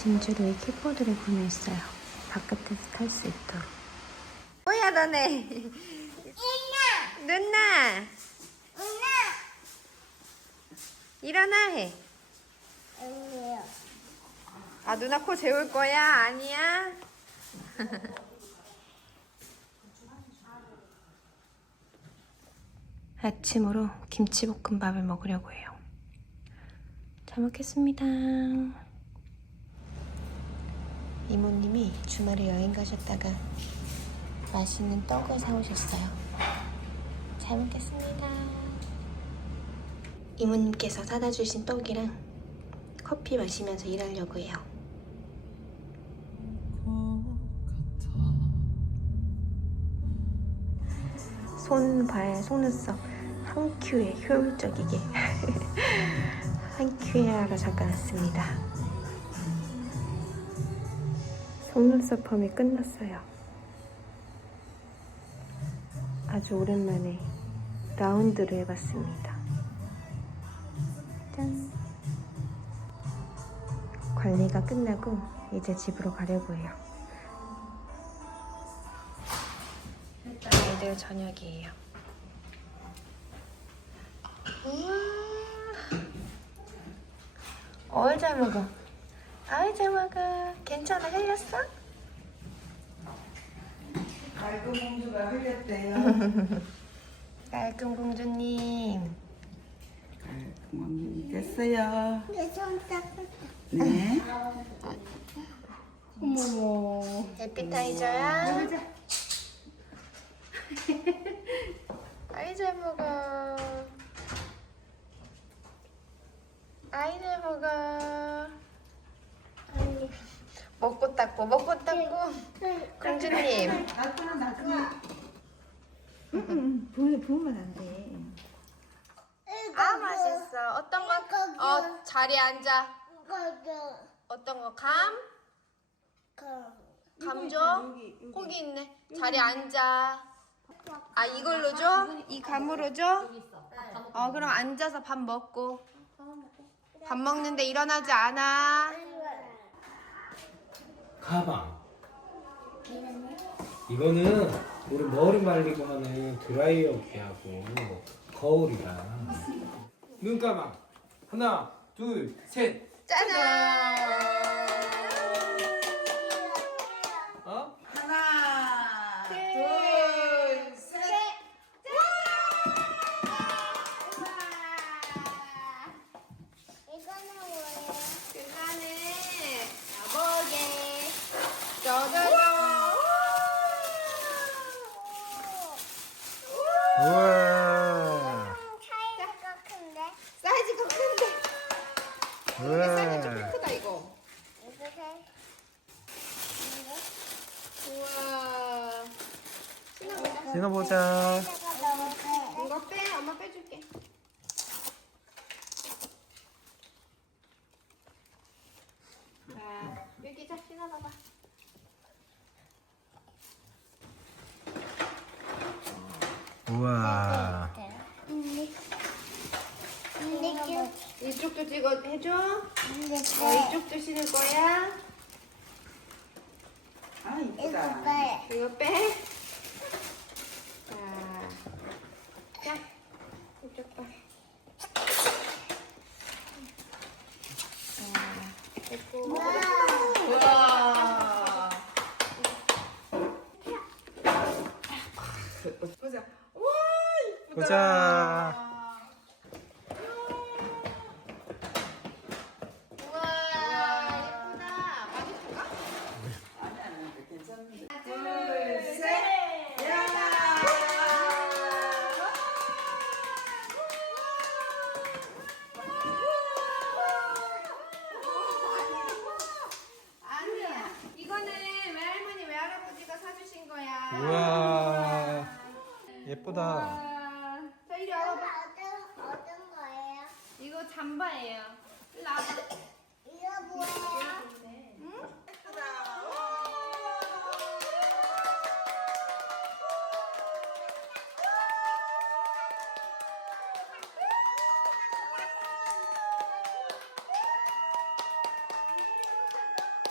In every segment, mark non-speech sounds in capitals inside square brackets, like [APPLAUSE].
진주로 이 킥보드를 구매했어요. 바깥에서 탈 수 있도록. 뭐야 너네? 누나! 일어나 해. 아 누나 코 재울 거야? 아니야? [LAUGHS] 아침으로 김치볶음밥을 먹으려고 해요. 잘 먹겠습니다. 이모님이 주말에 여행 가셨다가 맛있는 떡을 사오셨어요. 잘 먹겠습니다. 이모님께서 사다 주신 떡이랑 커피 마시면서 일하려고 해요. 손, 발, 속눈썹 한 큐에 효율적이게 [LAUGHS] 한 큐에 하러 잠깐 왔습니다. 속눈썹 펌이 끝났어요. 아주 오랜만에 라운드를 해봤습니다. 짠! 관리가 끝나고 이제 집으로 가려고 해요. 아이들 저녁이에요. 우와. 어이 잘 먹어. 아이 잘 먹어. 괜찮아 흘렸어? 알고 공주가 흘렸대요. [LAUGHS] 깔끔 공주님. 알고 됐어요. 내손 닦았다. 네. 어머머. 에피타이저야. [LAUGHS] 아이 잘 먹어. 아이 잘 먹어. 먹고 닦고 먹고 닦고. 공주님. 부 부으면 안 돼. 아 맛있어. 어떤 거? 어 자리에 앉아. 어떤 거? 감? 그감 줘? 고기 있네. 자리에 앉아. 아 이걸로 줘? 이 감으로 줘? 어 그럼 앉아서 밥 먹고. 밥 먹는데 일어나지 않아. 가방. 이거는 우리 머리 말리고 하는 드라이어기하고 거울이라. 눈가방. 하나, 둘, 셋. 짜잔. 어? 하나, 둘, 셋. 이거는 뭐예요? 그거는 여보게. 짜자잔. 우와. 차이가 큰데? 사이즈가 큰데. 이게 사이즈 좀 크다 이거. 우와. 신어보자. 신어보자. 이거 빼. 엄마 빼줄게. 자, 여기 자 신어봐봐. 우와. 근데 근데 이쪽도 찍어 해줘. 어, 이쪽도 신을 거야. 아 이거 이쁘다. 봐요. 이거 빼. 자, 자, 이쪽 봐. 자, 됐고. 우와. 보자. 와 이쁘다. 보자. 우와, 예쁘다. 많이 줄까? 아니 아니 괜찮은데. 둘, 셋. 야. 아니야. 이거는 외할머니 외할아버지가 사주신 거야. 우와. 예쁘다. 우와. 자, 이리 와봐. 어떤 어떤 거예요? 이거 잠바예요. 일로 와봐. 이거 뭐예요? 응?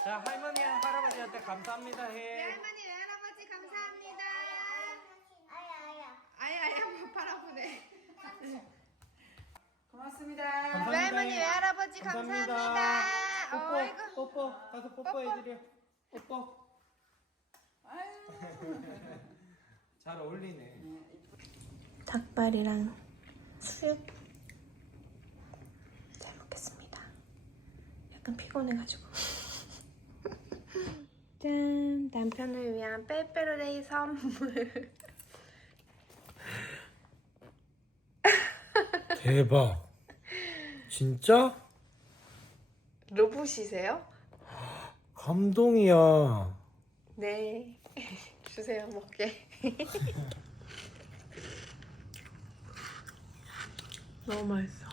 자 할머니 할아버지한테 감사합니다 해. 할머니 외할아버지 감사합니다. 아야 아야. 아야야 발 아프네. 고맙습니다. 감사합니다. 외할머니 외할 아버지 감사합니다. 어이구. 뽀뽀 뽀뽀 가서 뽀뽀해드려. 뽀뽀. [LAUGHS] 잘 어울리네. 닭발이랑 수육 잘 먹겠습니다. 약간 피곤해가지고. [LAUGHS] 짠 남편을 위한 빼빼로데이 선물. [LAUGHS] 대박. 진짜? 로봇이세요? 감동이야. 네. [LAUGHS] 주세요 먹게. [LAUGHS] 너무 맛있어.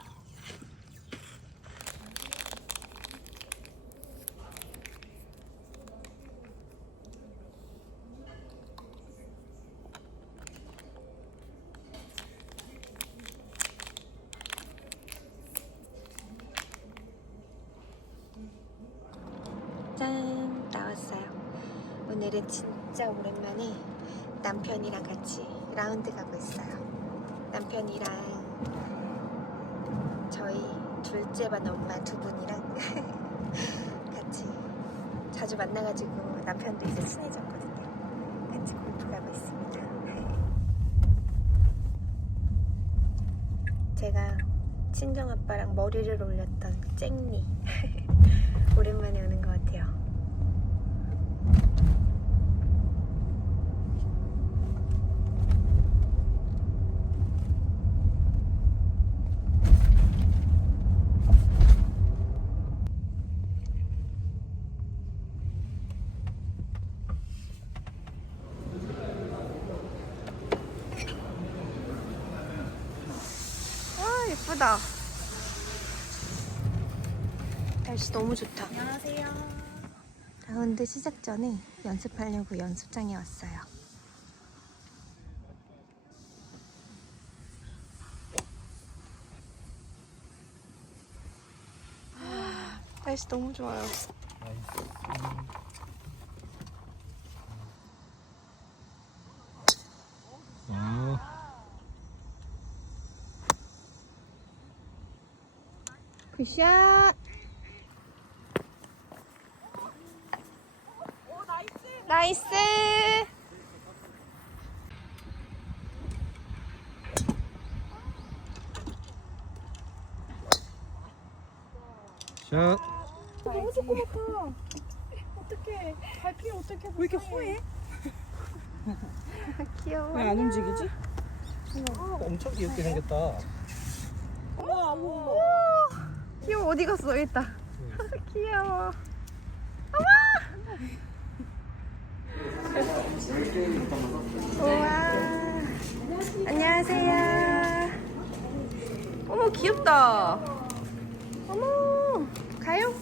짠 나왔어요. 오늘은 진짜 오랜만에 남편이랑 같이 라운드 가고 있어요. 남편이랑 저희 둘째 반 엄마 두 분이랑 [LAUGHS] 같이 자주 만나가지고 남편도 이제 친해졌거든요. 같이 골프 가고 있습니다. [LAUGHS] 제가 친정 아빠랑 머리를 올렸던 쨍리 [LAUGHS] 오랜만에 오는 것 같아요. 와 예쁘다. 날씨 너무 좋다. 안녕하세요. 라운드 시작 전에 연습하려고 연습장에 왔어요. 날씨 너무 좋아요. 어. 굿샷! 나이스! 자. 너무 조그맣다. 어떡해. 발피 어떡해. 왜 이렇게 허해? 귀여워. [LAUGHS] 왜 안 움직이지? 엄청 귀엽게 생겼다. 우와, 우와. 귀여워. 어디 갔어? 여기 있다. [LAUGHS] 귀여워. 어머! 우와. 안녕하세요. 어머, 귀엽다. 어머, 가요?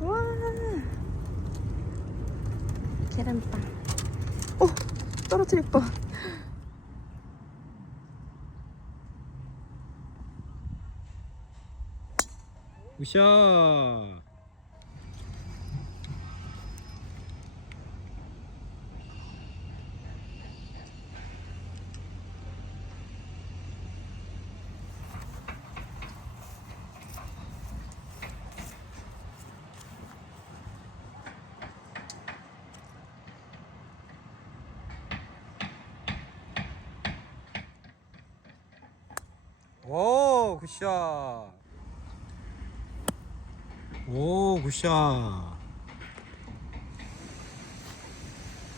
우와. 계란빵. 어, 떨어뜨릴 뻔. 우샤. 오, 굿샷. 오, 굿샷.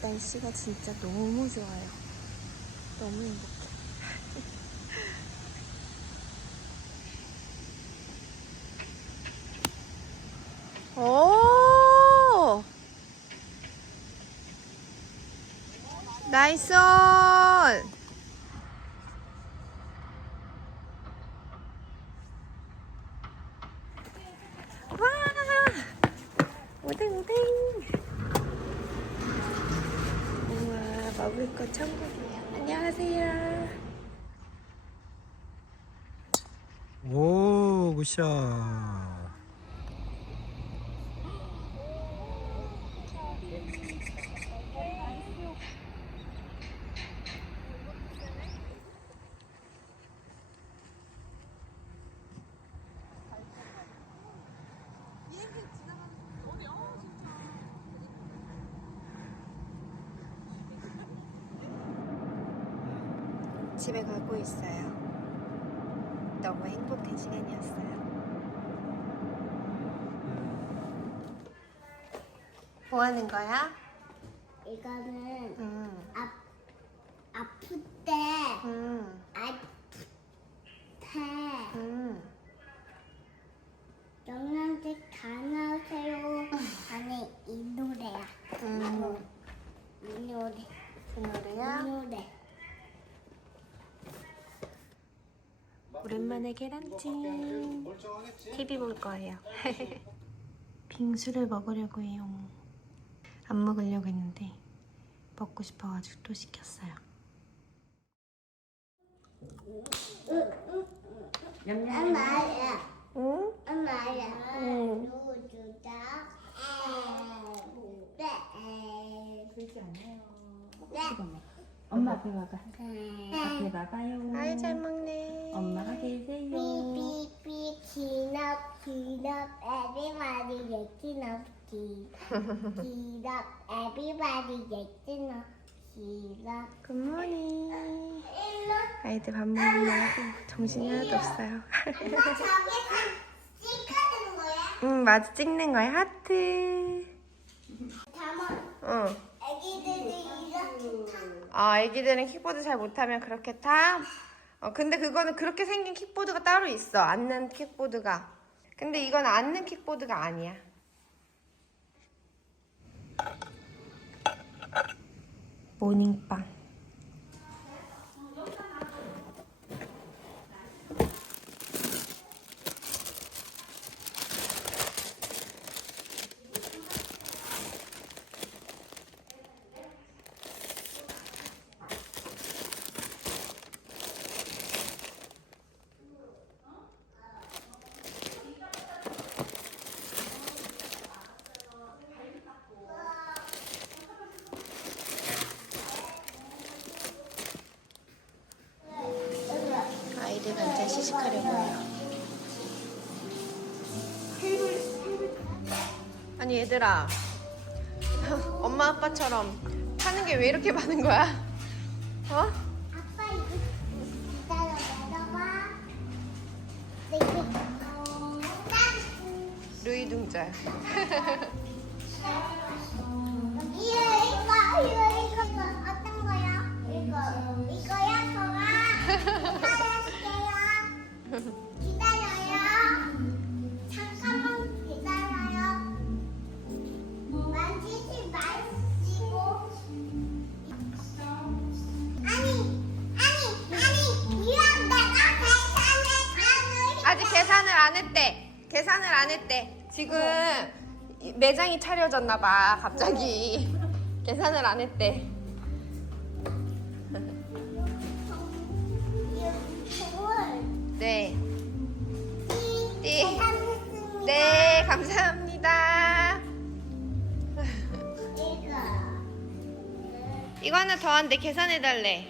날씨가 진짜 너무 좋아요. 너무 행복해. [LAUGHS] 오! 나이스 온! 오샤 집에 가고 있어요. 너무 행복한 시간이었어요. 뭐 하는 거야? 이거는 음, 아 아플 때 음, 아플 때 음. 영양제 다 나오세요. 아니 이 노래야. 음. 이 노래. 그이 노래야? 노래. 오랜만에 계란찜. TV 볼 거예요. [LAUGHS] 빙수를 먹으려고 해요. 안 먹으려고 했는데 먹고 싶어가지고 또 시켰어요. 엄마야. 응? 엄마야. 응. 누구주다. 네. 그렇지 않아요. 네. 엄마 앞에 가가. 네. 앞에 가가요. 아이 잘 먹네. 엄마가 계세요. 삐삐삐 기납 기납 기납 기납 기납 everybody get 기납 기납 굿모닝. 일로 아이들 밥 먹느라고 정신이 하나도 없어요. 엄마 거야? 응, 맞아 찍는 거야 하트. 담아 응. 애기들이 이렇게 타 아, 애기들은 킥보드 잘 못하면 그렇게 타. 어, 근데 그거는 그렇게 생긴 킥보드가 따로 있어. 앉는 킥보드가. 근데 이건 앉는 킥보드가 아니야. 모닝빵. 아이들 반찬 시식하려고요. 아니 얘들아, 엄마 아빠처럼 하는 게 왜 이렇게 많은 거야? 어? 지금 이- 매장이 차려졌나 봐. 갑자기 [LAUGHS] 계산을 안 했대. 네. 띠. 네, 감사합니다. [LAUGHS] 이거 하나 더 한대 계산해 달래.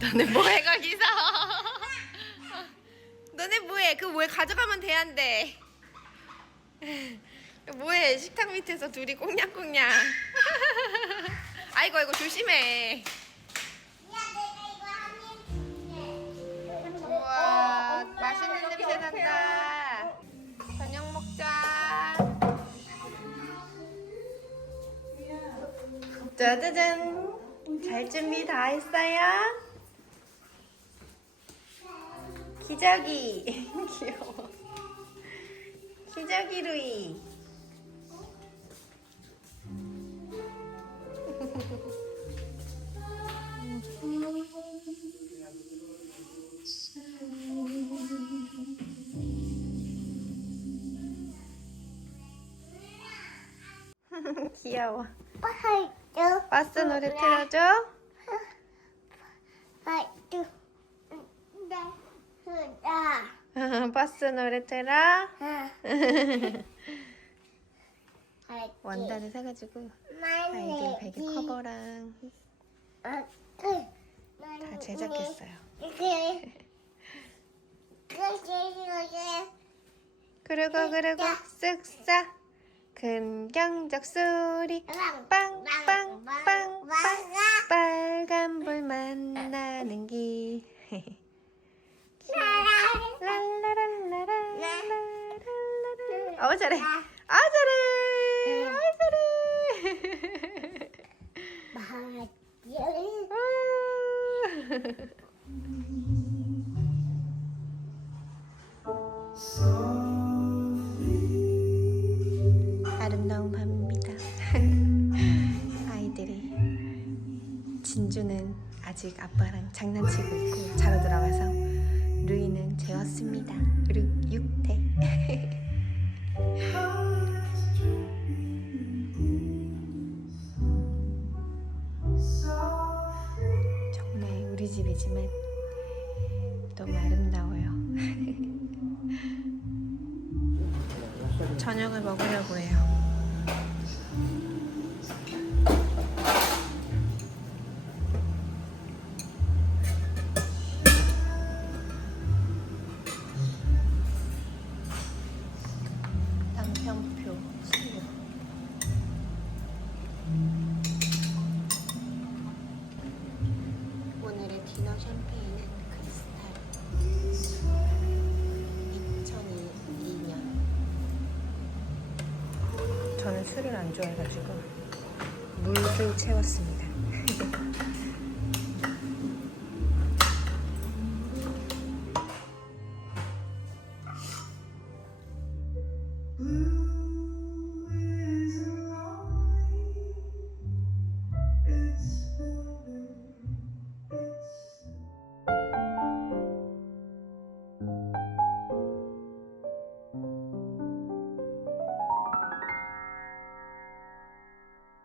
너네 뭐해 거기서? 너네 뭐해? 그왜 가져가면 돼한대. 뭐해? 식탁 밑에서 둘이 꽁냥꽁냥. 아이고 아이고 조심해. 우와 맛있는 냄새 난다. 저녁 먹자. 짜자잔. 잘 준비 다 했어요? 기저귀. [LAUGHS] 귀여워. 기저귀 루이. [LAUGHS] 귀여워. 버스 노래 틀어줘. [LAUGHS] 버스 노래 틀어. [LAUGHS] 원단을 사가지고 아이들 베개 커버랑 다 제작했어요. [LAUGHS] 그리고 그리고 쓱싹 금경적 소리. 빵빵빵빵. 빨간 불 만나는 길 랄라랄라랄라랄라랄라 어 잘해. 아 잘해. 아 잘해. 아름다운 밤입니다. [LAUGHS] 아이들이 진주는 아직 아빠랑 장난치고 있고 자러 들어가서 루이는 재웠습니다. 그리고 육태. 정말 우리 집이지만 너무 아름다워요. [LAUGHS] 저녁을 먹으려고 해요. 저는 술을 안 좋아해가지고 물을 채웠습니다 [LAUGHS]